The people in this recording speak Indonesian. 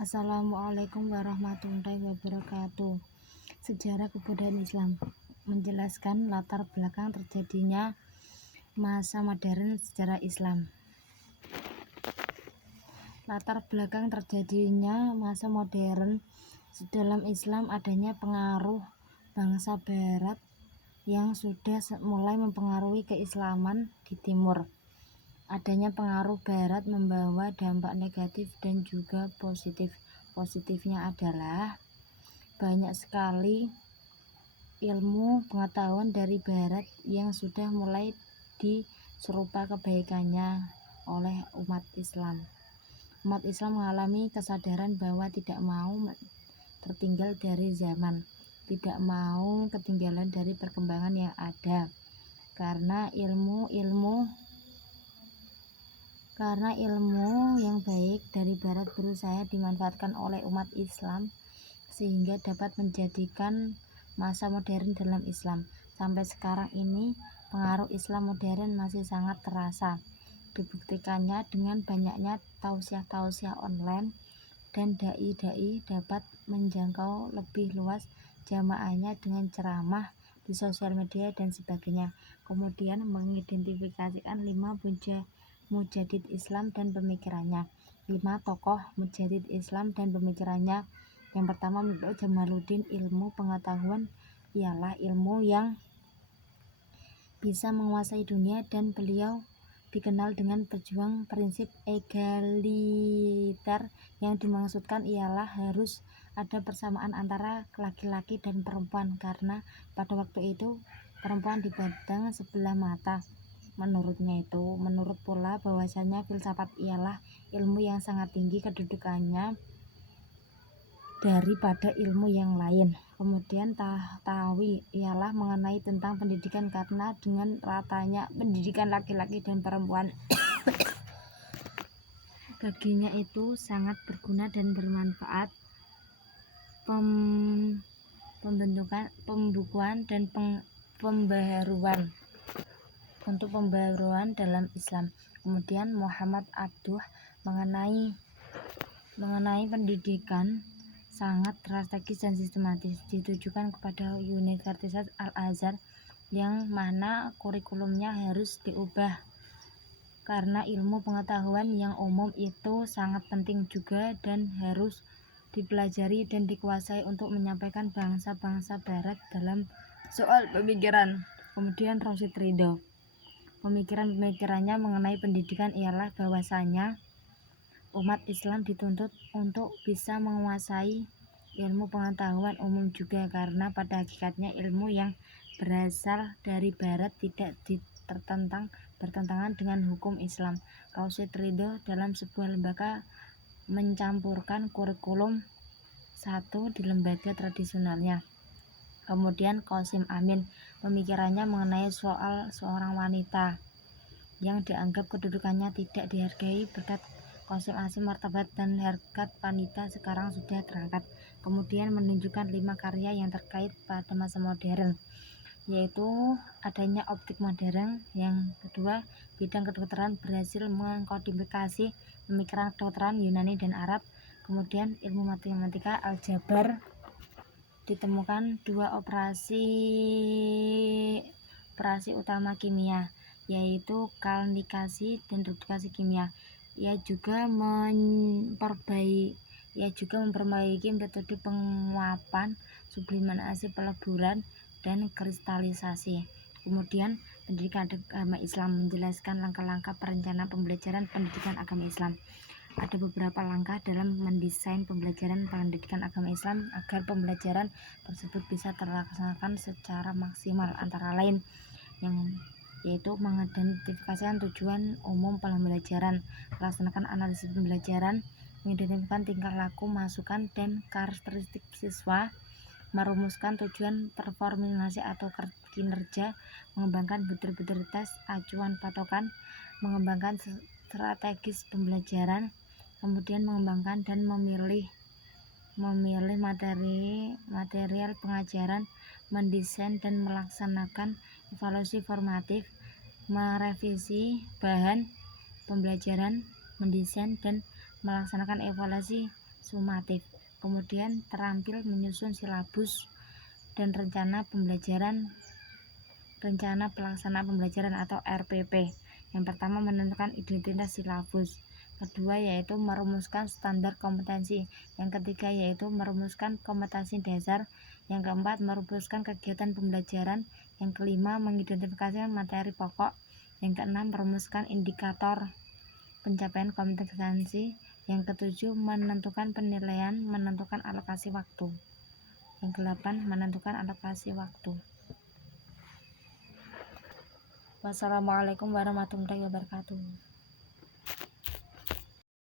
Assalamualaikum warahmatullahi wabarakatuh. Sejarah kebudayaan Islam menjelaskan latar belakang terjadinya masa modern sejarah Islam. Latar belakang terjadinya masa modern dalam Islam adanya pengaruh bangsa Barat yang sudah mulai mempengaruhi keislaman di Timur. Adanya pengaruh Barat membawa dampak negatif dan juga positif. Positifnya adalah banyak sekali ilmu pengetahuan dari Barat yang sudah mulai diserupa kebaikannya oleh umat Islam. Umat Islam mengalami kesadaran bahwa tidak mau tertinggal dari zaman, tidak mau ketinggalan dari perkembangan yang ada, karena ilmu yang baik dari Barat berusaha dimanfaatkan oleh umat Islam sehingga dapat menjadikan masa modern dalam Islam. Sampai sekarang ini pengaruh Islam modern masih sangat terasa. Dibuktikannya dengan banyaknya tausiah online dan dai-dai dapat menjangkau lebih luas jamaahnya dengan ceramah di sosial media dan sebagainya. Kemudian mengidentifikasikan 5 mujadid Islam dan pemikirannya. 5 tokoh mujadid Islam dan pemikirannya. Yang pertama, menurut Jamaluddin, ilmu pengetahuan ialah ilmu yang bisa menguasai dunia, dan beliau dikenal dengan pejuang prinsip egaliter. Yang dimaksudkan ialah harus ada persamaan antara laki-laki dan perempuan, karena pada waktu itu perempuan dipandang sebelah mata. Menurut pula bahwasanya filsafat ialah ilmu yang sangat tinggi kedudukannya daripada ilmu yang lain. Kemudian tahtawi ialah mengenai tentang pendidikan, karena dengan ratanya pendidikan laki-laki dan perempuan baginya itu sangat berguna dan bermanfaat. Pembukuan dan pembaharuan untuk pembaharuan dalam Islam. Kemudian Muhammad Abduh mengenai pendidikan sangat strategis dan sistematis, ditujukan kepada Universitas Al-Azhar, yang mana kurikulumnya harus diubah karena ilmu pengetahuan yang umum itu sangat penting juga dan harus dipelajari dan dikuasai untuk menyampaikan bangsa-bangsa Barat dalam soal pemikiran. Kemudian Rashid Ridho, pemikirannya mengenai pendidikan ialah bahwasanya umat Islam dituntut untuk bisa menguasai ilmu pengetahuan umum juga, karena pada hakikatnya ilmu yang berasal dari Barat tidak bertentangan dengan hukum Islam. Rashid Ridho dalam sebuah lembaga mencampurkan kurikulum satu di lembaga tradisionalnya. Kemudian Qasim Amin, pemikirannya mengenai soal seorang wanita yang dianggap kedudukannya tidak dihargai. Berkat Qasim Amin, martabat dan harkat wanita sekarang sudah terangkat. Kemudian menunjukkan 5 karya yang terkait pada masa modern, yaitu adanya optik modern. Yang kedua, bidang kedokteran berhasil mengkodifikasi pemikiran kedokteran Yunani dan Arab. Kemudian ilmu matematika, aljabar, ditemukan 2 operasi utama kimia, yaitu kalnikasi dan redukasi kimia. Ia juga memperbaiki metode penguapan, sublimasi, peleburan, dan kristalisasi. Kemudian pendidikan agama Islam menjelaskan langkah-langkah perencanaan pembelajaran pendidikan agama Islam. Ada beberapa langkah dalam mendesain pembelajaran pendidikan agama Islam agar pembelajaran tersebut bisa terlaksanakan secara maksimal, antara lain yaitu mengidentifikasikan tujuan umum pembelajaran, melaksanakan analisis pembelajaran, mengidentifikasikan tingkah laku, masukan, dan karakteristik siswa, merumuskan tujuan performasi atau kinerja, mengembangkan butir-butir tes, acuan patokan, mengembangkan strategis pembelajaran, kemudian mengembangkan dan memilih material pengajaran, mendesain dan melaksanakan evaluasi formatif, merevisi bahan pembelajaran, mendesain dan melaksanakan evaluasi sumatif. Kemudian terampil menyusun silabus dan rencana pelaksanaan pembelajaran atau RPP. Yang pertama, menentukan identitas silabus. Kedua, yaitu merumuskan standar kompetensi. Yang ketiga, yaitu merumuskan kompetensi dasar. Yang keempat, merumuskan kegiatan pembelajaran. Yang kelima, mengidentifikasi materi pokok. Yang keenam, merumuskan indikator pencapaian kompetensi. Yang ketujuh, menentukan penilaian, menentukan alokasi waktu. Yang kedelapan, menentukan alokasi waktu. Wassalamualaikum warahmatullahi wabarakatuh.